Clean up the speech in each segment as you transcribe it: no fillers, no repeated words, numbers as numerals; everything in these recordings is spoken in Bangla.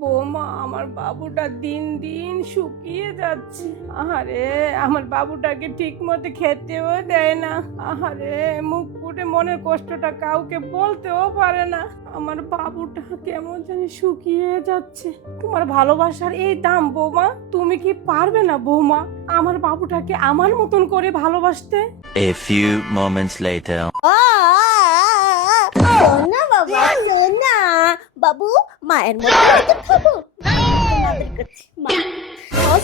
বৌমা, আমার বাবুটা দিন দিন শুকিয়ে যাচ্ছে। আহারে, আমার বাবুটাকে ঠিক মতো খেতেও দেয় না। আহারে, মুখ ফুটে মনের কষ্টটা কাউকে বলতেও পারে না। আমার বাবুটা কেমন জানি শুকিয়ে যাচ্ছে। তোমার ভালোবাসার এই দাম বৌমা, তুমি কি পারবে না বৌমা আমার বাবুটাকে আমার মতন করে ভালোবাসতে? A few moments later. সোনা বাবা, সোনা বাবু, মায়ের মতো খাবো।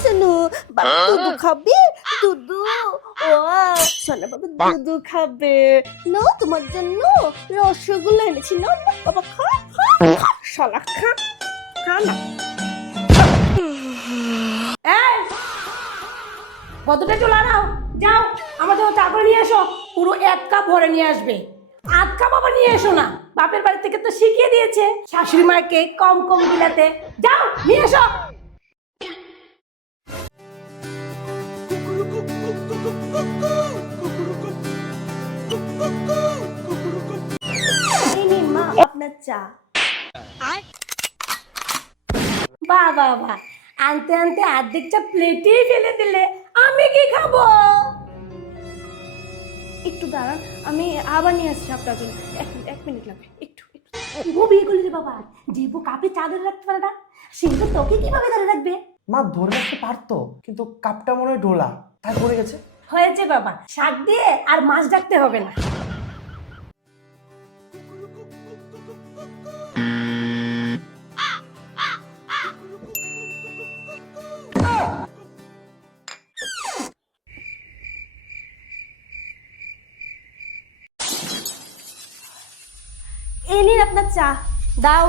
সোনু বাবু, দুধু খাবে? দুধু, ও সোনা বাবু দুধু খাবে। নো, তোমার জন্য রসগোল্লা এনেছি। না বাবা, খা খা খা, শালা খা, খা না। এই, কতটা চলে নাও, যাও আমার জন্য চা করে নিয়ে এসো। পুরো 1 কাপ ভরে নিয়ে আসবে, 8 কাপ আবার নিয়ে এসো না। বাপের বাড়ি থেকে তো শিখিয়ে দিয়েছে শাশুড়ি মাকে কম কম বিলাতে। যাও নিয়ে এসো। এই নিন মা আপনার চা। বাহ বাহ বাহ, আনতে আনতে অর্ধেক চা প্লেটেই ফেলে দিলে। আমি কি খাবো? একটু দাঁড়ান, আমি আবার নিয়ে আসছি আপনার জন্য। এক মিনিট লাগবে, একটু। ও বিয়ে করলি রে বাবা, যে বউ কাপে চা ধরে রাখতে পারে না, সে তো তোকে কিভাবে ধরে রাখবে? মা ধরে রাখতে পারতো, কিন্তু কাপটা মনে হয় ঢোলা, তাই পড়ে গেছে। হয়েছে বাবা, শাক দিয়ে আর মাছ ডাকতে হবে না। এই নিন আপনার চা। দাও।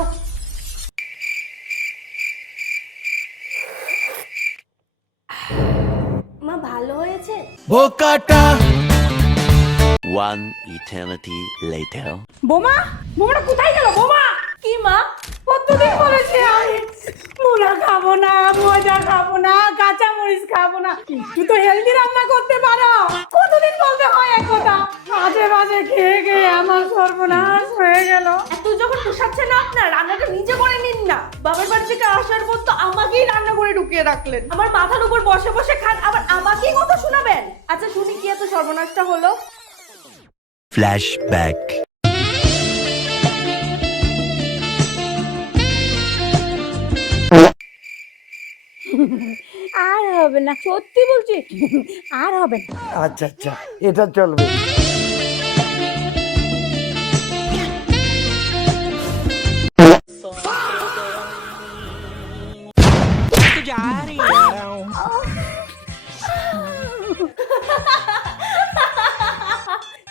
মা ভালো হয়েছে? বোকাটা। One eternity later. বোমা, বোমাটা কোথায় গেল? বোমা, কি মা? কতদিন বলেছি আমি মুলা খাবো না, মজা খাবো না, কাঁচা মরিচ খাবো না। একটু তো হেলদি রান্না করতে পারো। কতদিন বলতে হয় এক কথা? মাঝে মাঝে খেয়ে খেয়ে আমার সর্বনাশ হয়ে গেল। এত যখন পোষাচ্ছে না আপনার, রান্নাটা নিজে করে নিন না। বাবার বাড়ি থেকে আসার পর তো আমাকেই রান্না করে ঢুকিয়ে রাখলেন। আমার মাথার উপর বসে বসে খান, আবার আমাকেই কথা শোনাবেন। আচ্ছা শুনি, কি এত সর্বনাশটা হলো? Flashback. আর হবে না, সত্যি বলছি, আর হবে না। আচ্ছা আচ্ছা, এটা চলবে।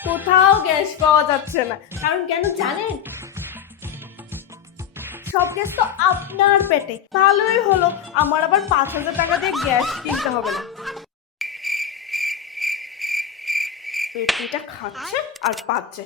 কোথাও গ্যাস পাওয়া যাচ্ছে না। কারণ কেন জানেন? সব গ্যাস তো আপনার পেটে। ভালোই হলো, আমার আবার 5,000 টাকা দিয়ে গ্যাস কিনতে হবে না। পেটিটা খাচ্ছে আর পাচ্ছে।